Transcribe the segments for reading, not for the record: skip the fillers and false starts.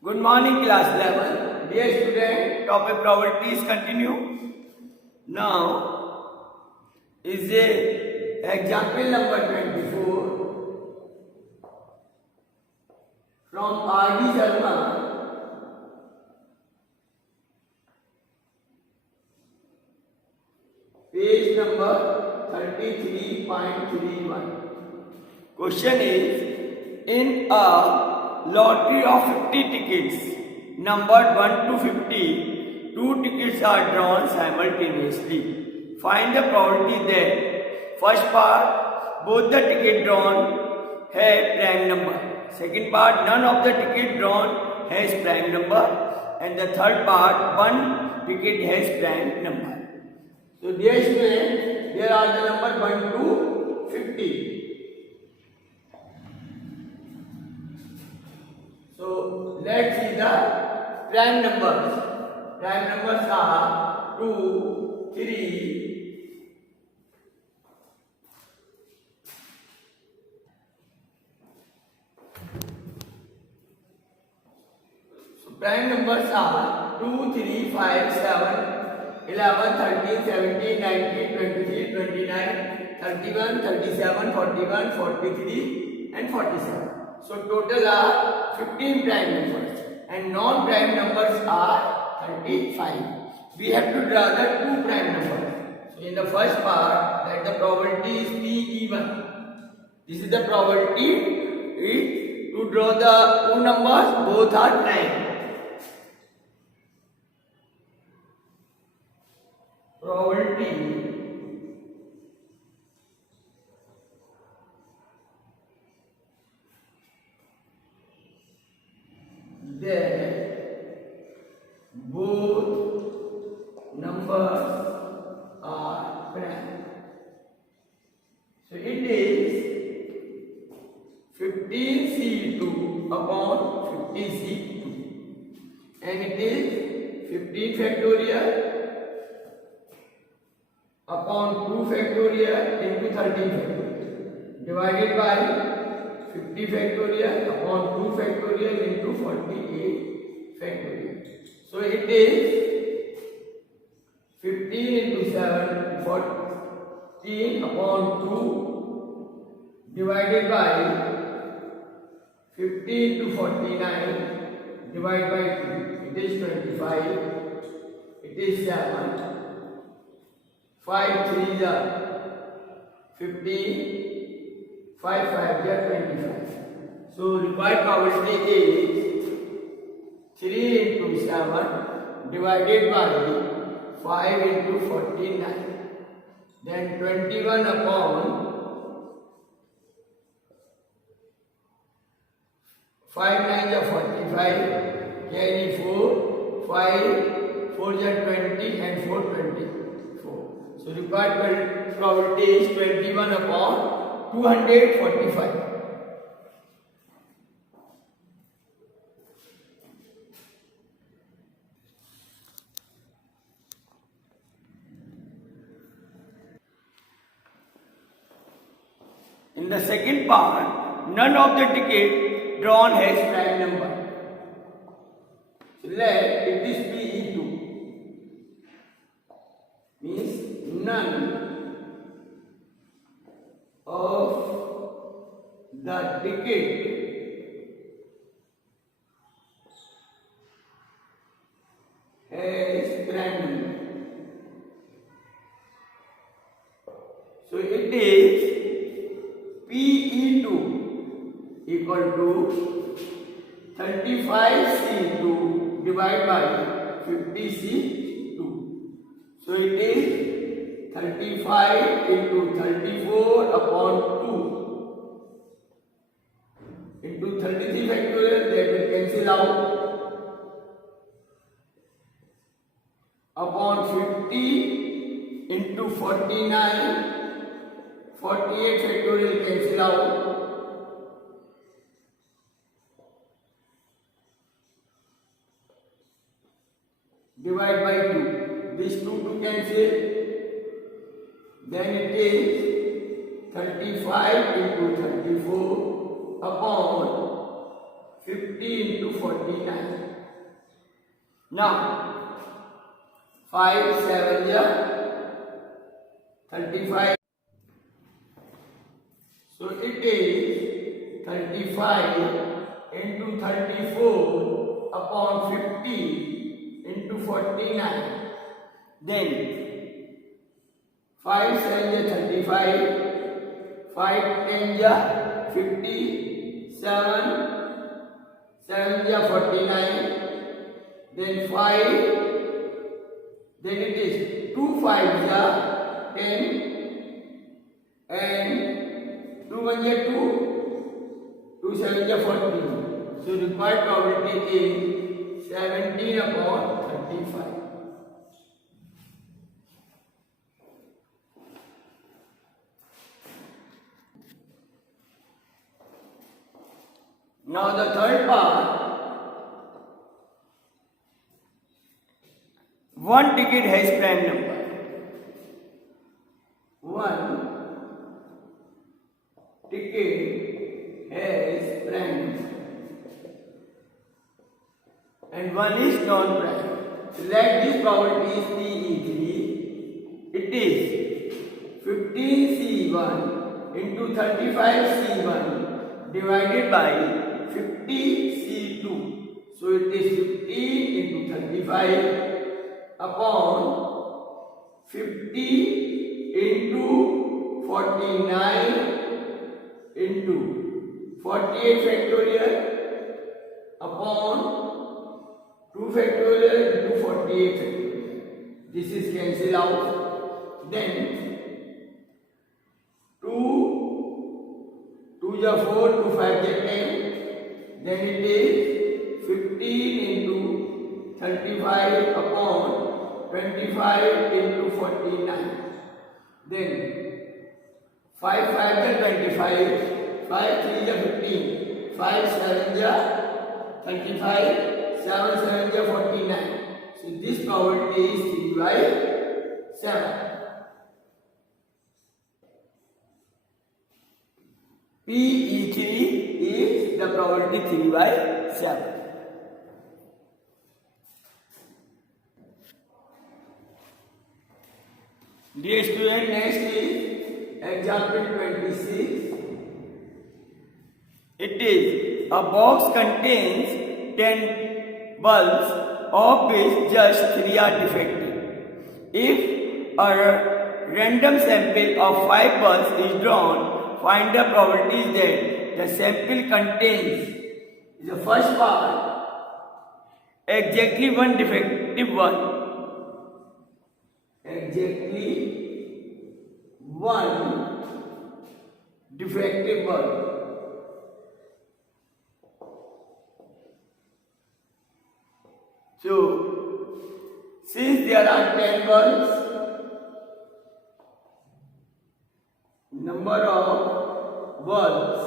Good morning, class 11. Dear student, topic probabilities continue. Now is a example number 24 from R.D. Sharma. Page number 33.31. Question is, in a lottery of 50 tickets numbered 1 to 50, 2 tickets are drawn simultaneously. Find the probability that first part, both the tickets drawn have prime number. Second part, none of the tickets drawn has prime number. And the third part, one ticket has prime number. So dear students, here are the number 1 to 50. So let's see the prime numbers. Prime numbers are 2, 3, so prime numbers are 2, 3, 5, 7, 11, 13, 17, 19, 23, 29, 31, 37, 41, 43 and 47. So total are 15 prime numbers and non-prime numbers are 35. We have to draw the two prime numbers. So in the first part, that the probability is P even. This is the probability to draw the two numbers, both are prime. Probability that both numbers are prime. So it is 15C2 upon 50C2 and it is 15 factorial upon 2 factorial into 13 factorial divided by 50 factorial upon 2 factorial into 48 factorial. So it is 15 into 7, 14 upon 2 divided by 15 to 49 divided by 2. It is 25. It is 7. 5 3s are 15. 5 5 are 25. So required probability is 3 into 7 divided by 5 into 49. Then 21 upon 5 9 are 45. Carry 4. 5 4 are 20 and 4 24. So required probability is 21 upon 245. In the second part, none of the tickets drawn has prime number. So let it is PE2. Means none of the ticket has prime number. So it is PE2 equal to 35C2 divided by 50C2. So it is 35 into 34 upon 2 into 33 factorial, that will cancel out, upon 50 into 49, 48 factorial cancel out, divide by 2. This 2 to cancel. Then it is 35 into 34 upon 50 into 49. Now 5 7 35. So it is 35 into 34 upon 50 into 49. Then 5 7 35, 5 10 50, 7 7 49. Then 5, then it is 2 5 10, and 2 1 2, 2 7 14. So required probability is 17 upon 35. Now the third part. One ticket has prime number. One ticket has prime number and one is non-prime. So let this probability be easily. It is 15C1 into 35C1 divided by 50C2. So it is 15 into 35 upon 50 into 49 into 48 factorial upon 2 factorial into 48 factorial. This is cancelled out. Then 2 is 4, 2 5 is 10. Then it is 15 into 35 upon 25 into 49. Then 5 5 is 25, 5 3 is 15, 5 7 is 35, 7 7 is 49. So this probability is 3 by 7. PE3 is the probability 3 by 7. Dear student, next is example 26. It is a box contains 10 bulbs, of which just 3 are defective. If a random sample of 5 bulbs is drawn, find the probabilities that the sample contains, the first part, exactly one defective one. Exactly one defective bulb. So, since there are 10 bulbs, number of bulbs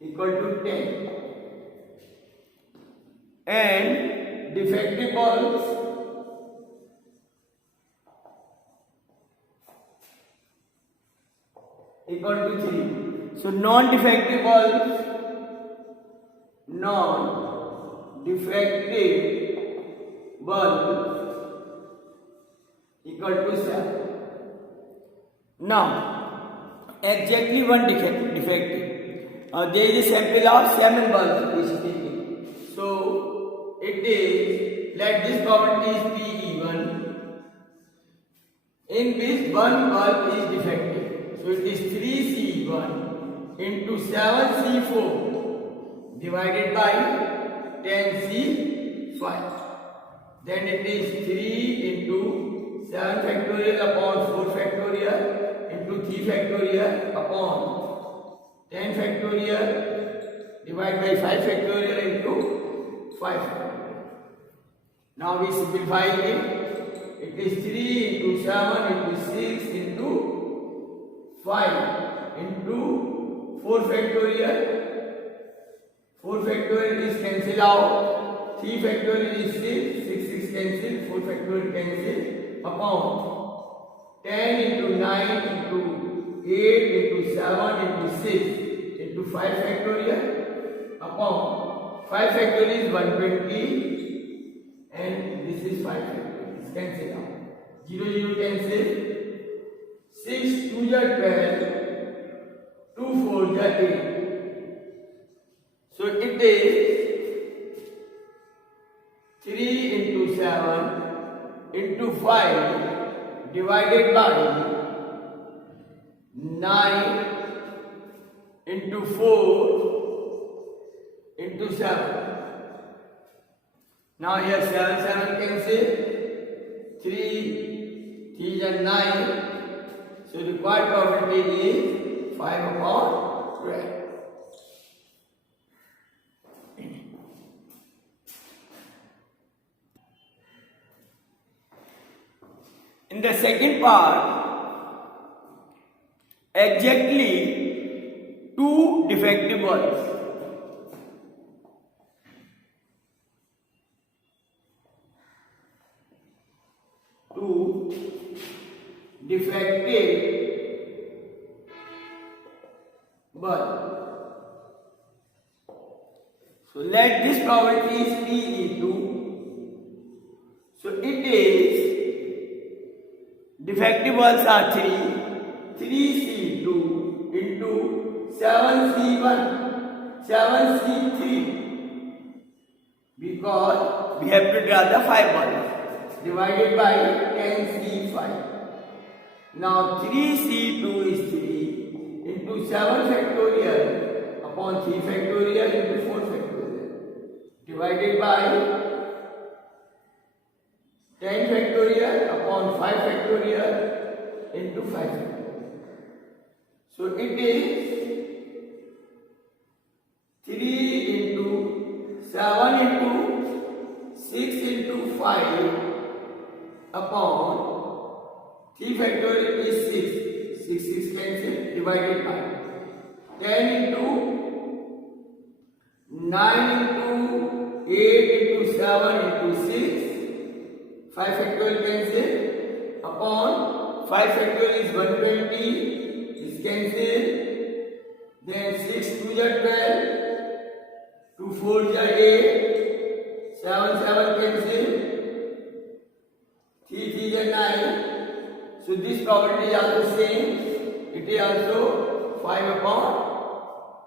equal to 10 and defective bulbs equal to 3. So non-defective bulbs equal to 7. Now exactly one defective. There is a sample of 7 bulbs is taken. So it is, let this probability be even, in which one bulb is defective. So it is 3C1 into 7C4 divided by 10C5. Then it is 3 into 7 factorial upon 4 factorial into 3 factorial upon 10 factorial divided by 5 factorial into 5 factorial. Now we simplify it. It is 3 into 7 into 6 into 5 into 4 factorial. 4 factorial is cancelled out. 3 factorial is 6. 6 cancelled. 4 factorial cancelled. Upon 10 into 9 into 8 into 7 into 6 into 5 factorial upon 5 factorial is 120 and this is 5 factorial. This cancel out. 0 0 cancel. 6 2 ja 12, 2 4 ja 8. So it is 3 into 7 into 5 divided by 9 into 4 into 7. Now here 7 7 cancel. 3 3 is 9. So required probability is 5 upon 12. In the second part, exactly 2 defective balls. Two defective balls. So let this probability is Pe2. So it is defective balls are 3C2 into 7C1, 7C3, because we have to draw the 5 balls divided by 10C5. Now 3C2 is 3 into 7 factorial upon 3 factorial into 4 factorial divided by 10 factorial upon 5 factorial into 5 factorial. So it is 3 into 7 into 6 into 5 upon 3 factorial is 6. 6 6 cancel divided by 10 into 9 into 8 into 7 into 6. 5 factorial cancel upon 5 factorial is 120 is cancel. Then 6 2 ja 12, 2 4 ja 8, 7 7 cancel, 3 3 ja 9. So this probability is also same. It is also 5 upon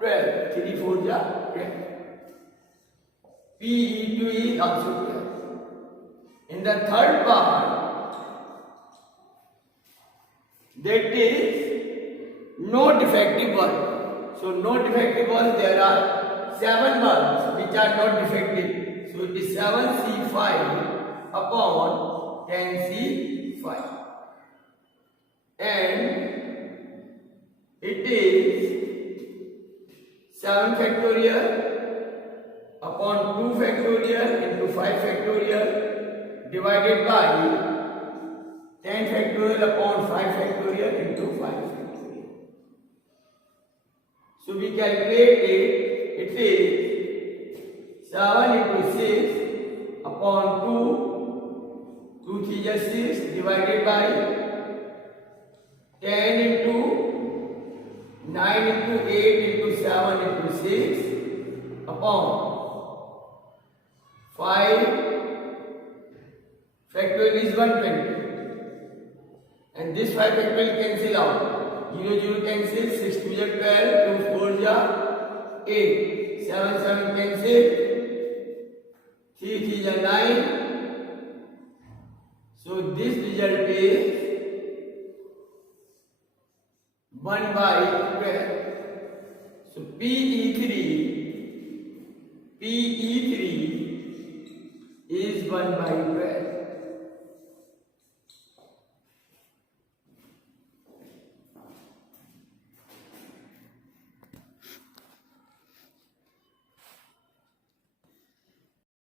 12. 3 4 ja 12. Pe2 is also 12. In the third part, that is no defective ball. So no defective balls, there are 7 balls which are not defective. So it is 7C5 upon 10C5. And it is 7 factorial upon 2 factorial into 5 factorial divided by 10 factorial upon 5 factorial into 5 factorial. So we calculate it. It is 7 into 6 upon 2. 2 3 is 6 divided by 10 into 9 into 8 into 7 into 6 upon 5 factorial is 120. And this 5 factorial cancel out. 0 0 cancel, 6 2 ja 12, 2 4 ja 8, 7 7 cancel, 3 3 ja 9. So this result is 1 by 12. So PE3 is 1 by 12.